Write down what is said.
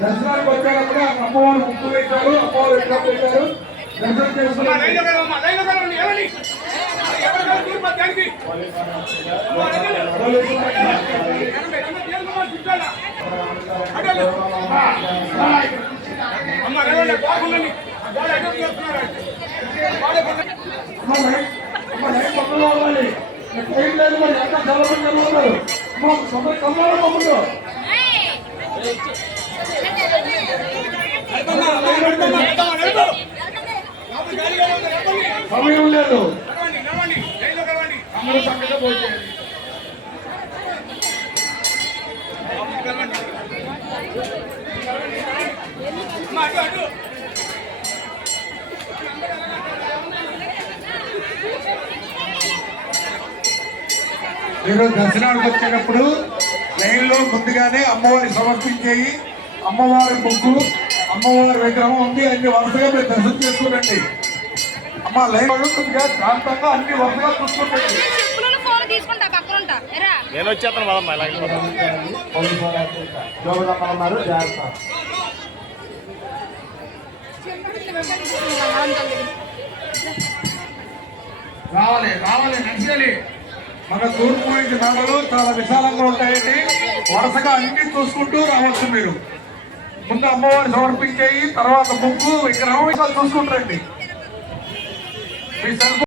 దర్శనానికి వచ్చేటప్పుడు అమ్మవారు ముక్కు పెట్టారు, అమ్మవారు ఎట్లా పెట్టారు, దర్శనం చేసుకున్నారు. ట్రైన్ లేదు మరి ఎంత చాలా మంది ఉన్నారు. కమలాలు పంపుతారు సమయం లేదు. అందరూ సంగతి పోయింది. మీరు దర్శనానికి వచ్చేటప్పుడు లైన్ లో ముందుగానే అమ్మవారి సమర్పించేయి, అమ్మవారి ముగ్గు, అమ్మవారి విగ్రహం ఉంది, అన్ని వరుసగా మీరు దర్శనం చేసుకునండి. అమ్మ లైన్ కొద్దిగా ప్రాంతంగా అన్ని వరుసగా చూసుకుంటండి. నేను వచ్చేస్తాను రావాలి రావాలి నడిచేయాలి. మన తూర్పు నుంచి నడలు చాలా విశాలంగా ఉంటాయండి. వరుసగా అన్ని చూసుకుంటూ రావచ్చు. మీరు ముందు అమ్మవారిని సమర్పించేయి, తర్వాత ముగ్గు విగ్రహం చూసుకుంటారండి. మీ